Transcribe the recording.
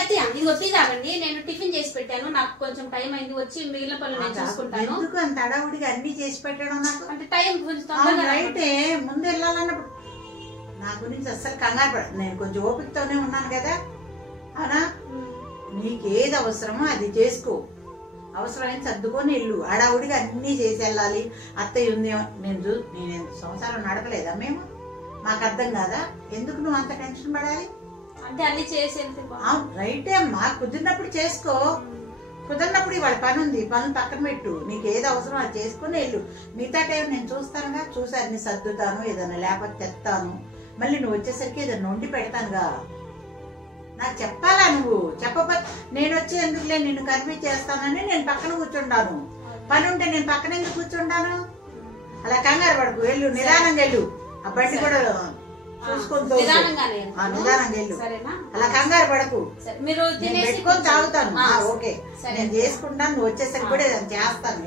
అత్తయ్య ఇది వచ్చి తాగండి. నేను టిఫిన్ చేసి పెట్టాను, నాకు కొంచెం టైం అయింది, వచ్చి మిగిలిన పనులు నేను చూసుకుంటాను. ఎందుకు అంత అడవుడిగా అన్ని చేసి పెట్టడం నాకు? అంటే టైం కొంచెం తొందరగా అయితే ముందు వెళ్ళాలన్నప్పుడు నా గురించి అస్సలు కంగారు పడ. నేను కొంచెం ఓపికతోనే ఉన్నాను కదా. అవునా? నీకేది అవసరమో అది చేసుకో, అవసరమైన సర్దుకొని వెళ్ళు. అడవుడిగా అన్ని చేసి వెళ్ళాలి. అత్తయ్య ఉంది, నేను సంసారం నడపలేదా మేము? మాకు అర్థం కాదా? ఎందుకు నువ్వు అంత టెన్షన్ పడాలి? అంటే అన్ని చేసి రైటే అమ్మా, కుదిరినప్పుడు చేసుకో. కుదిరినప్పుడు ఇవాళ పని ఉంది, పనులు పక్కన పెట్టు. నీకు ఏది అవసరం అది చేసుకుని వెళ్ళు. మిగతా టైం నేను చూస్తానుగా, చూసి అన్ని సర్దుతాను, ఏదైనా లేకపోతే తెస్తాను. మళ్ళీ నువ్వు వచ్చేసరికి ఏదైనా వండి పెడతానుగా. నాకు చెప్పాలా? నువ్వు చెప్పకపోతే నేను వచ్చి ఎందుకులే నిన్ను కన్విన్స్ చేస్తానని నేను పక్కన కూర్చుంటాను. పని ఉంటే నేను పక్కన ఎందుకు కూర్చుంటాను? అలా కంగారు పడకు, వెళ్ళు, నిదానంగా వెళ్ళు. ఆ బండి కూడా చూసుకొని నిదానంగా వెళ్ళు. అలా కంగారు పడకు, పెట్టుకొని తాగుతాను. ఓకే, నేను చేసుకుంటాను. నువ్వు వచ్చేసరికి కూడా ఏదైనా చేస్తాను.